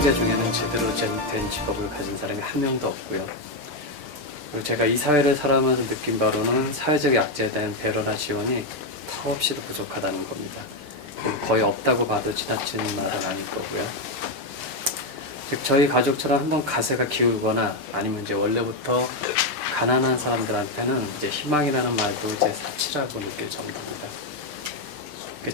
형제 중에는 제대로 된 직업을 가진 사람이 한 명도 없고요. 그리고 제가 이 사회를 살아가면서 느낀 바로는 사회적 약자에 대한 배려나 지원이 턱없이도 부족하다는 겁니다. 거의 없다고 봐도 지나친 말은 아닐 거고요. 즉 저희 가족처럼 한번 가세가 기울거나 아니면 이제 원래부터 가난한 사람들한테는 이제 희망이라는 말도 이제 사치라고 느낄 정도입니다.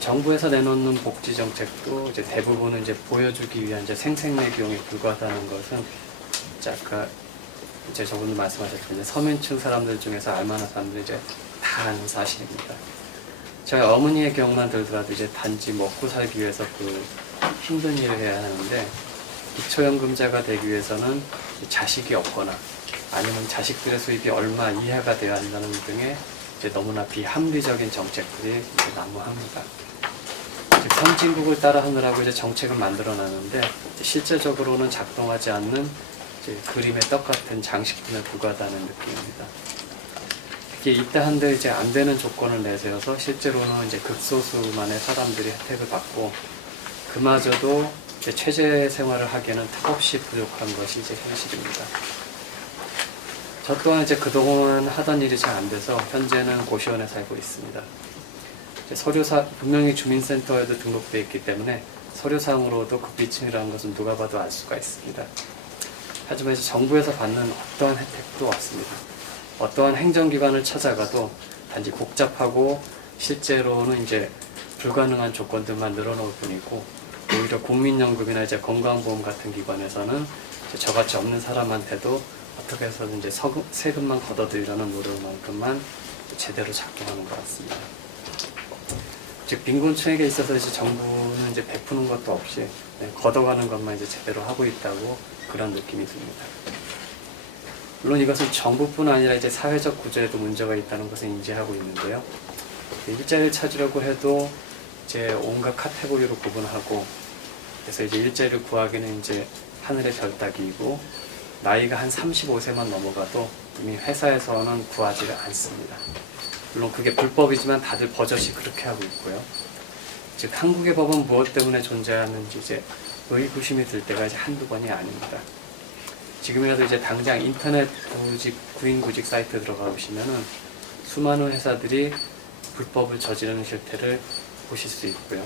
정부에서 내놓는 복지 정책도 이제 대부분은 이제 보여주기 위한 이제 생색내 비용에 불과하다는 것은 이제 아까 이제 저분도 말씀하셨던 이제 서민층 사람들 중에서 알만한 사람들이 이제 다 아는 사실입니다. 저희 어머니의 경우만 들더라도 이제 단지 먹고 살기 위해서 그 힘든 일을 해야 하는데 기초연금자가 되기 위해서는 자식이 없거나 아니면 자식들의 수입이 얼마 이하가 되어야 한다는 등의 이제 너무나 비합리적인 정책들이 난무합니다. 즉 선진국을 따라하느라고 이제 정책을 만들어놨는데 실제적으로는 작동하지 않는 이제 그림의 떡 같은 장식품에 불과하다는 느낌입니다. 특히 이따 한데 이제 안 되는 조건을 내세워서 실제로는 이제 극소수만의 사람들이 혜택을 받고 그마저도 이제 최저 생활을 하기에는 턱없이 부족한 것이 이제 현실입니다. 저 또한 이제 그동안 하던 일이 잘 안 돼서 현재는 고시원에 살고 있습니다. 분명히 주민센터에도 등록되어 있기 때문에 서류상으로도 극비층이라는 것은 누가 봐도 알 수가 있습니다. 하지만 이제 정부에서 받는 어떠한 혜택도 없습니다. 어떠한 행정기관을 찾아가도 단지 복잡하고 실제로는 이제 불가능한 조건들만 늘어놓을 뿐이고 오히려 국민연금이나 이제 건강보험 같은 기관에서는 이제 저같이 없는 사람한테도 어떻게 해서든 이제 세금만 걷어들이려는 노력만큼만 제대로 작동하는 것 같습니다. 즉 빈곤층에게 있어서 이제 정부는 이제 베푸는 것도 없이 걷어가는 것만 이제 제대로 하고 있다고 그런 느낌이 듭니다. 물론 이것은 정부뿐 아니라 이제 사회적 구조에도 문제가 있다는 것을 인지하고 있는데요. 일자리를 찾으려고 해도 이제 온갖 카테고리로 구분하고 그래서 이제 일자리를 구하기는 이제 하늘의 별 따기이고 나이가 한 35세만 넘어가도 이미 회사에서는 구하지를 않습니다. 물론 그게 불법이지만 다들 버젓이 그렇게 하고 있고요. 즉 한국의 법은 무엇 때문에 존재하는지 이제 의구심이 들 때가 이제 한두 번이 아닙니다. 지금이라도 이제 당장 인터넷 구인구직 사이트 들어가 보시면은 수많은 회사들이 불법을 저지르는 실태를 보실 수 있고요.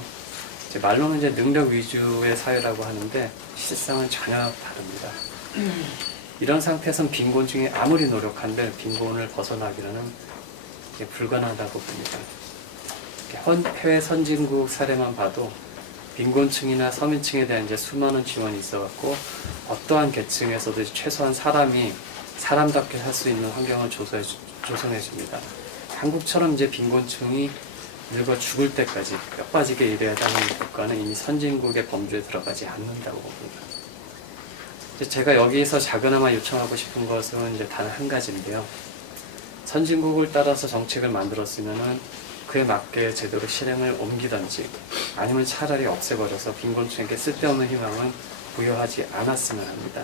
이제 말로는 이제 능력 위주의 사회라고 하는데 실상은 전혀 다릅니다. 이런 상태에서는 빈곤층이 아무리 노력한들 빈곤을 벗어나기는 불가능하다고 봅니다. 해외 선진국 사례만 봐도 빈곤층이나 서민층에 대한 이제 수많은 지원이 있어갖고 어떠한 계층에서도 최소한 사람이 사람답게 살 수 있는 환경을 조성해 줍니다. 한국처럼 이제 빈곤층이 늙어 죽을 때까지 뼈 빠지게 일해야 하는 국가는 이미 선진국의 범주에 들어가지 않는다고 봅니다. 제가 여기에서 작은아마 요청하고 싶은 것은 이제 단 한 가지인데요. 선진국을 따라서 정책을 만들었으면은 그에 맞게 제대로 실행을 옮기든지 아니면 차라리 없애버려서 빈곤층에게 쓸데없는 희망은 부여하지 않았으면 합니다.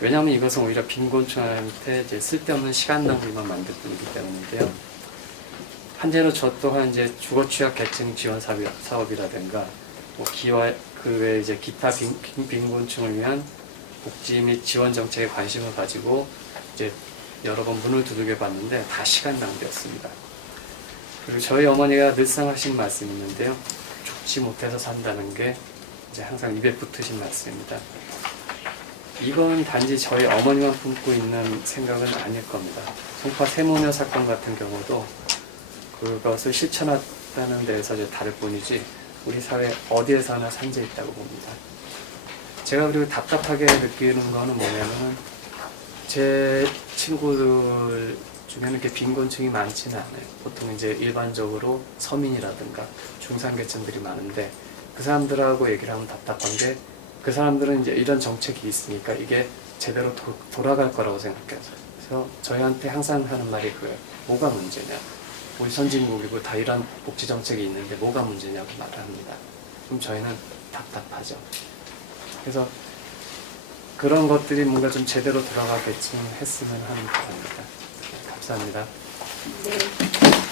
왜냐하면 이것은 오히려 빈곤층한테 이제 쓸데없는 시간 낭비만 만들 뿐이기 때문인데요. 한제로 저 또한 이제 주거 취약 계층 지원 사업이라든가 뭐 그 외에 이제 기타 빈곤층을 위한 복지 및 지원 정책에 관심을 가지고 이제 여러 번 문을 두들겨 봤는데 다 시간 낭비였습니다. 그리고 저희 어머니가 늘상 하신 말씀이 있는데요. 죽지 못해서 산다는 게 이제 항상 입에 붙으신 말씀입니다. 이건 단지 저희 어머니만 품고 있는 생각은 아닐 겁니다. 송파 세모녀 사건 같은 경우도 그것을 실천했다는 데에서 이제 다를 뿐이지 우리 사회 어디에서나 산재 있다고 봅니다. 제가 그리고 답답하게 느끼는 거는 뭐냐면은 제 친구들 중에는 이렇게 빈곤층이 많지는 않아요. 보통 이제 일반적으로 서민이라든가 중산계층들이 많은데 그 사람들하고 얘기를 하면 답답한 게 그 사람들은 이제 이런 정책이 있으니까 이게 제대로 돌아갈 거라고 생각해요. 그래서 저희한테 항상 하는 말이 그거예요. 뭐가 문제냐? 우리 선진국이고 다 이런 복지 정책이 있는데 뭐가 문제냐고 말을 합니다. 그럼 저희는 답답하죠. 그래서 그런 것들이 뭔가 좀 제대로 돌아가게끔 했으면 하는 바람입니다. 감사합니다. 네.